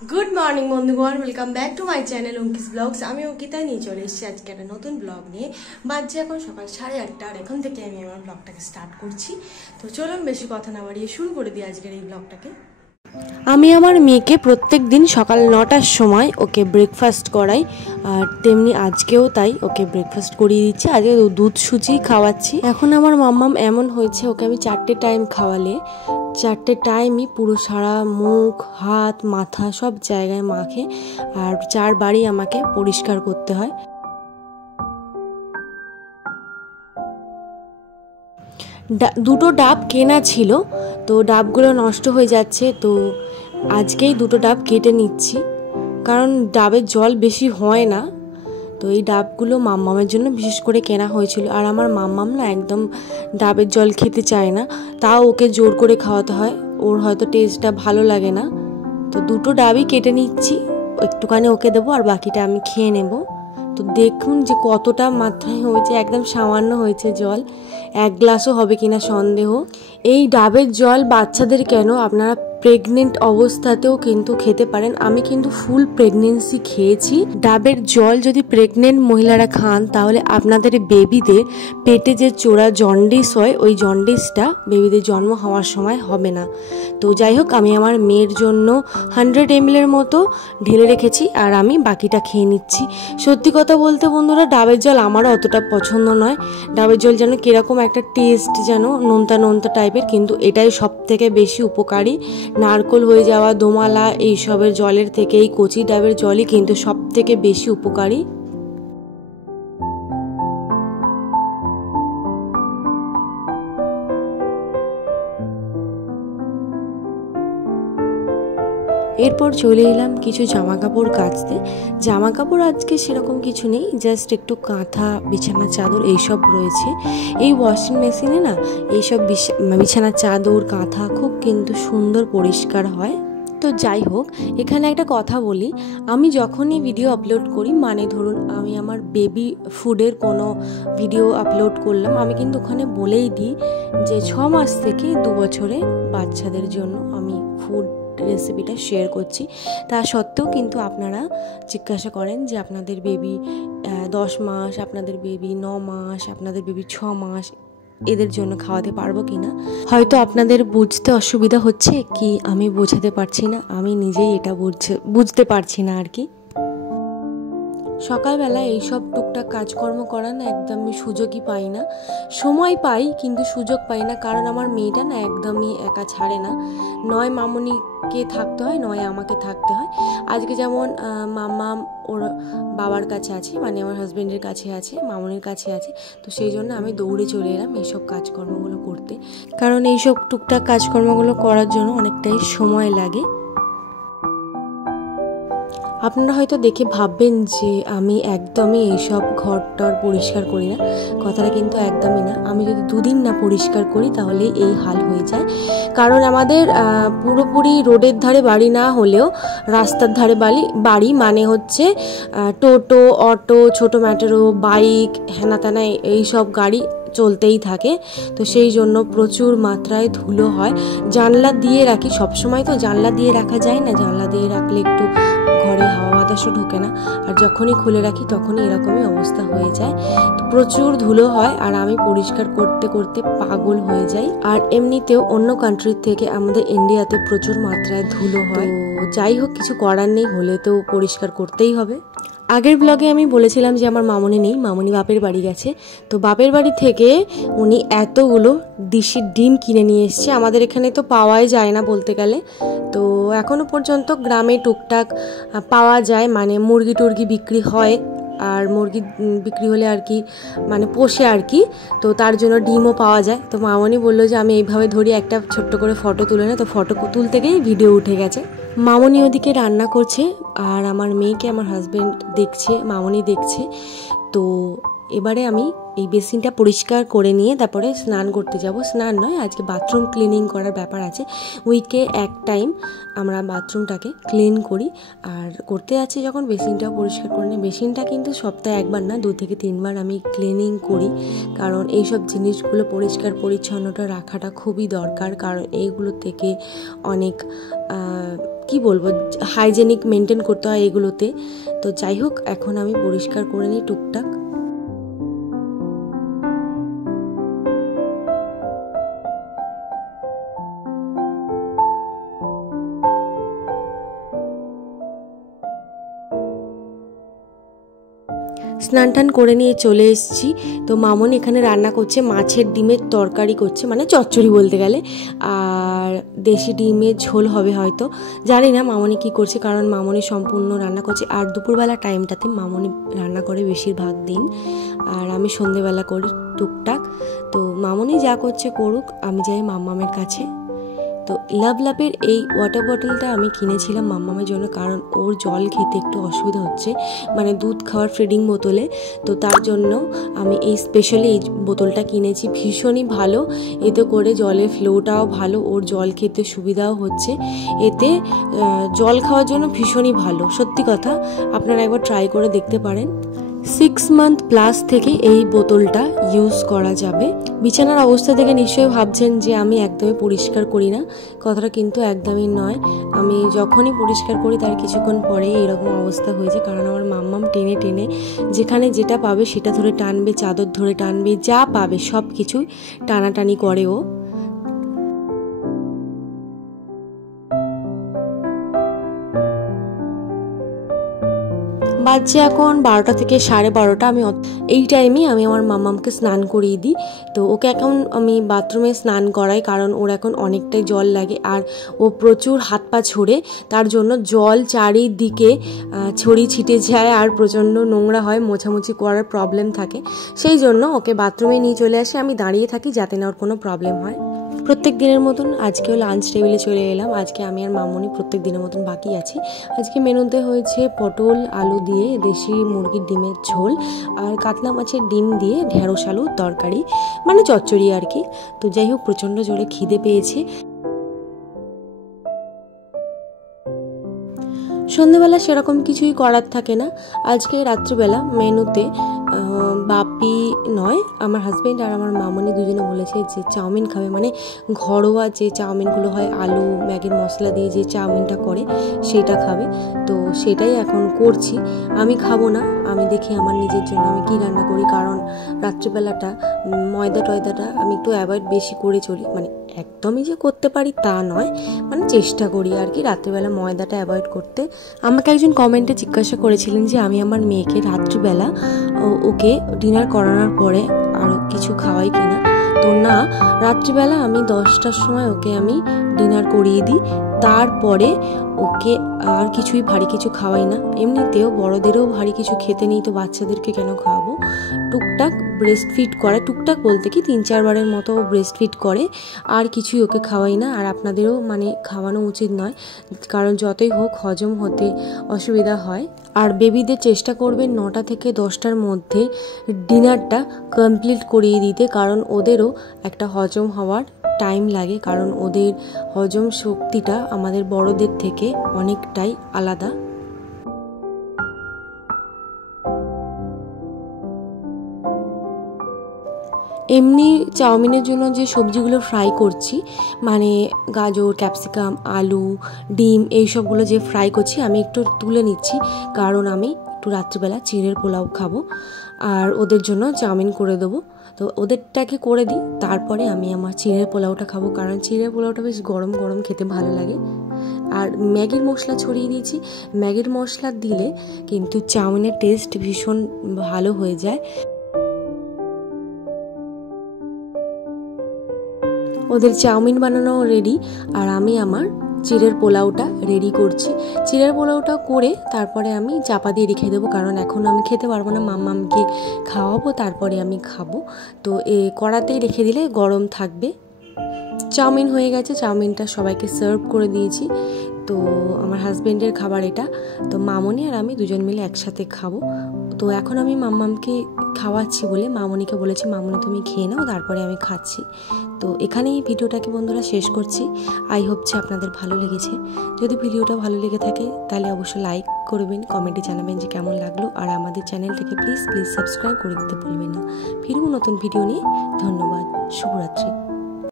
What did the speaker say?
Good morning বন্ধুগণ, welcome back to my channel Ankis blogs. আমি অঙ্কিতা নিয়ে চলে এসেছি আজকে একটা নতুন ব্লগ নিয়ে। বাজছে এখন সকাল 8:30, আর এখন থেকে আমি আমার ব্লগটাকে স্টার্ট করছি। তো চলুন বেশি কথা না বাড়িয়ে শুরু করে দিই আজকের এই ব্লগটাকে। আমি আমার মেয়েকে প্রত্যেক দিন সকাল 9টার সময় ওকে ব্রেকফাস্ট করাই, আর তেমনি আজকেও তাই ওকে ব্রেকফাস্ট করিয়ে দিচ্ছি। আজকে দুধ সুজি খাওয়াচ্ছি। এখন আমার মাম্মাম এমন হয়েছে, ওকে আমি 4টে টাইম খাওয়ালে 4টে টাইমই পুরো সারা মুখ, হাত, মাথা সব জায়গায় মাখে, আর 4বারই আমাকে পরিষ্কার করতে হয়। দুটো ডাব কেনা ছিল, তো ডাবগুলো নষ্ট হয়ে যাচ্ছে, তো আজকেই দুটো ডাব কেটে নিচ্ছি, কারণ ডাবের জল বেশি হয় না। তো এই ডাবগুলো মাম্মামের জন্য বিশেষ করে কেনা হয়েছিল, আর আমার মাম্মাম না একদম ডাবের জল খেতে চায় না, তাও ওকে জোর করে খাওয়াতে হয়, ওর হয়তো টেস্টটা ভালো লাগে না। তো দুটো ডাবই কেটে নিচ্ছি, একটুখানি ওকে দেবো আর বাকিটা আমি খেয়ে নেব। তো দেখুন যে কতটা মাত্রায় হয়েছে, একদম সামান্য হয়েছে জল, 1 গ্লাসও হবে কিনা সন্দেহ। এই ডাবের জল বাচ্চাদের কেন, আপনারা প্রেগনেন্ট অবস্থাতেও কিন্তু খেতে পারেন। আমি কিন্তু ফুল প্রেগনেন্সি খেয়েছি। ডাবের জল যদি প্রেগনেন্ট মহিলারা খান, তাহলে আপনাদের বেবিদের পেটে যে চোরা জন্ডিস হয়, ওই জন্ডিসটা বেবিদের জন্ম হওয়ার সময় হবে না। তো যাই হোক, আমি আমার মেয়ের জন্য 100 ml মতো ঢেলে রেখেছি, আর আমি বাকিটা খেয়ে নিচ্ছি। সত্যি কথা বলতে বন্ধুরা, ডাবের জল আমারও অতটা পছন্দ নয়। ডাবের জল যেন কিরকম একটা টেস্ট, যেন নোনতা নোনতা টাইপের, কিন্তু এটাই সব থেকে বেশি উপকারী। নারকোল হয়ে যাওয়া, দোমালা, এইসবের জলের থেকে এই কচি ডাবের জলই কিন্তু সব থেকে বেশি উপকারী। এরপর চলে এলাম কিছু জামা কাপড় কাচতে। জামা কাপড় আজকে সেরকম কিছু নেই, জাস্ট একটু কাঁথা, বিছানা চাদর এইসব রয়েছে। এই ওয়াশিং মেশিনে না এইসব বিছানা চাদর, কাঁথা খুব কিন্তু সুন্দর পরিষ্কার হয়। তো যাই হোক, এখানে একটা কথা বলি, আমি যখনই ভিডিও আপলোড করি, মানে ধরুন আমি আমার বেবি ফুডের কোনো ভিডিও আপলোড করলাম, আমি কিন্তু ওখানে বলেই দিই যে 6 মাস থেকে 2 বছরে বাচ্চাদের জন্য আমি ফুড রেসিপিটা শেয়ার করছি। তা সত্ত্বেও কিন্তু আপনারা জিজ্ঞাসা করেন যে আপনাদের বেবি 10 মাস, আপনাদের বেবি 9 মাস, আপনাদের বেবি 6 মাস, এদের জন্য খাওয়াতে পারবো কিনা। হয়তো আপনাদের বুঝতে অসুবিধা হচ্ছে কি আমি বোঝাতে পারছি না, আমি নিজেই এটা বুঝতে পারছি না আর কি। সকালবেলা এইসব টুকটাক কাজকর্ম করার না একদমই সুযোগই পাই না। সময় পাই কিন্তু সুযোগ পাই না, কারণ আমার মেয়েটা না একদমই একা ছাড়ে না। নয় মামুনিকে থাকতে হয়, নয় আমাকে থাকতে হয়। আজকে যেমন মাম্মা ওর বাবার কাছে আছে, মানে আমার হাজবেন্ডের কাছে আছে, মামুনির কাছে আছে, তো সেই জন্য আমি দৌড়ে চলে এলাম এইসব কাজকর্মগুলো করতে, কারণ এইসব টুকটাক কাজকর্মগুলো করার জন্য অনেকটাই সময় লাগে। আপনারা হয়তো দেখে ভাববেন যে আমি একদমই এইসব ঘরটর পরিষ্কার করি না, কথাটা কিন্তু একদমই না। আমি যদি 2 দিন না পরিষ্কার করি তাহলে এই হাল হয়ে যায়, কারণ আমাদের পুরোপুরি রোডের ধারে বাড়ি না হলেও রাস্তার ধারে বাড়ি, মানে হচ্ছে টোটো, অটো, ছোটো ম্যাটেরো, বাইক, হেনা তেনা এইসব গাড়ি চলতেই থাকে। তো সেই জন্য প্রচুর মাত্রায় ধুলো হয়। জানলা দিয়ে রাখি, সবসময় তো জানলা দিয়ে রাখা যায় না, জানলা দিয়ে রাখলে একটু ঘরে হাওয়া বাতাসও ঢোকে না, আর যখনই খুলে রাখি তখনই এরকমই অবস্থা হয়ে যায়। তো প্রচুর ধুলো হয়, আর আমি পরিষ্কার করতে করতে পাগল হয়ে যাই। আর এমনিতেও অন্য কান্ট্রির থেকে আমাদের ইন্ডিয়াতে প্রচুর মাত্রায় ধুলো হয়। তো যাই হোক, কিছু করার নেই, হলে তো পরিষ্কার করতেই হবে। আগের ব্লগে আমি বলেছিলাম যে আমার মামুনি নেই, মামুনি বাপের বাড়ি গেছে। তো বাপের বাড়ি থেকে উনি এতগুলো দেশি ডিম কিনে নিয়ে এসছে। আমাদের এখানে তো পাওয়াই যায় না বলতে গেলে, তো এখনো পর্যন্ত গ্রামে টুকটাক পাওয়া যায়, মানে মুরগি টুরগি বিক্রি হয়, আর মুরগি বিক্রি হলে আর কি, মানে পোষে আর কি, তো তার জন্য ডিমও পাওয়া যায়। তো মামনি বললো যে আমি এইভাবে ধরি, একটা ছোট্ট করে ফটো তুলে না, তো ফটো তুলতে গিয়েই ভিডিও উঠে গেছে। মামনি ওদিকে রান্না করছে, আর আমার মেয়েকে আমার হাজবেন্ড দেখছে, মামনি দেখছে। তো এবারে আমি এই বেসিনটা পরিষ্কার করে নিয়ে তারপরে স্নান করতে যাব। স্নান নয়, আজকে বাথরুম ক্লিনিং করার ব্যাপার আছে। উইকে 1 টাইম আমরা বাথরুমটাকে ক্লিন করি, আর করতে যাচ্ছি যখন বেসিনটাও পরিষ্কার করে নিই। বেসিনটা কিন্তু সপ্তাহে 1 বার না, 2 থেকে 3 বার আমি ক্লিনিং করি, কারণ এইসব জিনিসগুলো পরিষ্কার পরিচ্ছন্নতা রাখাটা খুবই দরকার, কারণ এইগুলো থেকে অনেক কি বলবো, হাইজেনিক মেনটেন করতে হয় এগুলোতে। তো যাই হোক, এখন আমি পরিষ্কার করে নিই টুকটাক। স্নান টান করে নিয়ে চলে এসেছি। তো মামনি এখানে রান্না করছে, মাছের ডিমের তরকারি করছে, মানে চচ্চড়ি বলতে গেলে, আর দেশি ডিমের ঝোল হবে হয়তো, জানি না মামনি কি করছে, কারণ মামনি সম্পূর্ণ রান্না করছে। আর দুপুরবেলা টাইমটাতে মামনি রান্না করে বেশিরভাগ দিন, আর আমি সন্ধেবেলা করি টুকটাক। তো মামনি যা করছে করুক, আমি যাই মাম্মামের কাছে। তো লাভলাভের এই ওয়াটার বটলটা আমি কিনেছিলাম মাম্মামের জন্য, কারণ ওর জল খেতে একটু অসুবিধা হচ্ছে, মানে দুধ খাওয়ার ফিডিং বোতলে। তো তার জন্য আমি এই স্পেশালি এই বোতলটা কিনেছি। ভীষণই ভালো, এতে করে জলের ফ্লোটাও ভালো, ওর জল খেতে সুবিধাও হচ্ছে। এতে জল খাওয়ার জন্য ভীষণই ভালো, সত্যি কথা, আপনারা একবার ট্রাই করে দেখতে পারেন। 6 মান্থ প্লাস থেকে এই বোতলটা ইউজ করা যাবে। বিছানার অবস্থা থেকে নিশ্চয়ই ভাবছেন যে আমি একদমই পরিষ্কার করি না, কথাটা কিন্তু একদমই নয়। আমি যখনই পরিষ্কার করি তার কিছুক্ষণ পরে এরকম অবস্থা হয়েছে, কারণ আমার মাম্মাম টেনে টেনে যেখানে যেটা পাবে সেটা ধরে টানবে, চাদর ধরে টানবে, যা পাবে সব কিছুই টানাটানি করে ও। বাজছে এখন 12টা থেকে 12:30। আমি এই টাইমে আমি আমার মাম্মামকে স্নান করিয়ে দিই। তো ওকে এখন আমি বাথরুমে স্নান করাই, কারণ ওর এখন অনেকটাই জল লাগে, আর ও প্রচুর হাত পা ছোড়ে, তার জন্য জল চারিদিকে ছড়িয়ে ছিটে যায়, আর প্রচণ্ড নোংরা হয়, মোছামুছি করার প্রবলেম থাকে। সেই জন্য ওকে বাথরুমে নিয়ে চলে আসি, আমি দাঁড়িয়ে থাকি যাতে না ওর কোনো প্রবলেম হয়। প্রত্যেক দিনের মতন আজকেও লাঞ্চ টেবিলে চলে এলাম। আজকে আমি আর মামনি প্রত্যেক দিনের মতন বাকি আছি। আজকে মেনুতে হয়েছে পটল আলু দিয়ে দেশি মুরগির ডিমের ঝোল, আর কাতলা মাছের ডিম দিয়ে ঢেঁড়স আলুর তরকারি, মানে চচ্চড়ি আর কি। তো যাই হোক, প্রচণ্ড জোরে খিদে পেয়েছে। সন্ধেবেলা সেরকম কিছুই করার থাকে না। আজকে রাত্রিবেলা মেনুতে বাপি নয়, আমার হাজব্যান্ড আর আমার মামনি দুজনে বলেছে যে চাউমিন খাবে, মানে ঘরোয়া যে চাউমিনগুলো হয় আলু ম্যাগির মশলা দিয়ে যে চাউমিনটা করে সেটা খাবে। তো সেটাই এখন করছি। আমি খাবো না, আমি দেখি আমার নিজের জন্য আমি কি রান্না করি, কারণ রাত্রিবেলাটা ময়দা টয়দাটা আমি একটু অ্যাভয়েড বেশি করে চলি, মানে একদমই যে করতে পারি তা নয়, মানে চেষ্টা করি আর কি রাত্রিবেলা ময়দাটা অ্যাভয়েড করতে। আমাকে একজন কমেন্টে জিজ্ঞাসা করেছিলেন যে আমি আমার মেয়েকে রাত্রিবেলা ওকে ডিনার করানোর পরে আরও কিছু খাওয়াই কিনা। তো না, রাত্রিবেলা আমি 10টার সময় ওকে আমি ডিনার করিয়ে দিই, তারপরে ওকে আর কিছুই ভারী কিছু খাওয়াই না। এমনিতেও বড়দেরও ভারী কিছু খেতে নেই, তো বাচ্চাদেরকে কেন খাওয়াবো। টুকটাক ব্রেস্ট ফিড করে, টুকটাক বলতে কি 3-4 বারের মতো ব্রেস্ট ফিড করে, আর কিছুই ওকে খাওয়াই না। আর আপনাদেরও মানে খাওয়ানো উচিত নয়, কারণ যতই হোক হজম হতে অসুবিধা হয়। আর বেবিদের চেষ্টা করবেন 9টা থেকে 10টার মধ্যে ডিনারটা কমপ্লিট করিয়ে দিতে, কারণ ওদেরও একটা হজম হওয়ার টাইম লাগে, কারণ ওদের হজম শক্তিটা আমাদের বড়দের থেকে অনেকটাই আলাদা। এমনি চাউমিনের জন্য যে সবজিগুলো ফ্রাই করছি, মানে গাজর, ক্যাপসিকাম, আলু, ডিম, এই সবগুলো যে ফ্রাই করছি আমি একটু তুলে নিচ্ছি, কারণ আমি একটু রাত্রিবেলা চিড়ের পোলাও খাবো, আর ওদের জন্য চাউমিন করে দেবো। তো ওদেরটাকে করে দিই, তারপরে আমি আমার চিড়ের পোলাওটা খাবো, কারণ চিড়ের পোলাওটা বেশ গরম গরম খেতে ভালো লাগে। আর ম্যাগির মশলা ছড়িয়ে দিয়েছি, ম্যাগির মশলা দিলে কিন্তু চাউমিনের টেস্ট ভীষণ ভালো হয়ে যায়। ওদের চাউমিন বানানো রেডি, আর আমি আমার চিড়ের পোলাওটা রেডি করছি। চিড়ের পোলাওটা করে তারপরে আমি চাপা দিয়ে রেখে দেবো, কারণ এখন আমি খেতে পারবো না, মাম্মামকে খাওয়াবো তারপরে আমি খাবো। তো কড়াতেই রেখে দিলে গরম থাকবে। চাউমিন হয়ে গেছে, চাউমিনটা সবাইকে সার্ভ করে দিয়েছি। তো আমার হাজব্যান্ডের খাবার এটা, তো মামনি আর আমি দুজন মিলে একসাথে খাবো। তো এখন আমি মাম্মামকে খাওয়াচ্ছি বলে মামনিকে বলেছি, মামনি তুমি খেয়ে নাও, তারপরে আমি খাচ্ছি। তো এখানেই ভিডিওটাকে বন্ধুরা শেষ করছি। আই হোপ যে আপনাদের ভালো লেগেছে। যদি ভিডিওটা ভালো লেগে থাকে তাহলে অবশ্যই লাইক করবেন, কমেন্টে জানাবেন যে কেমন লাগলো, আর আমাদের চ্যানেলটাকে প্লিজ সাবস্ক্রাইব করে দিতে ভুলবেন না। ফিরবো নতুন ভিডিও নিয়ে। ধন্যবাদ, শুভরাত্রি।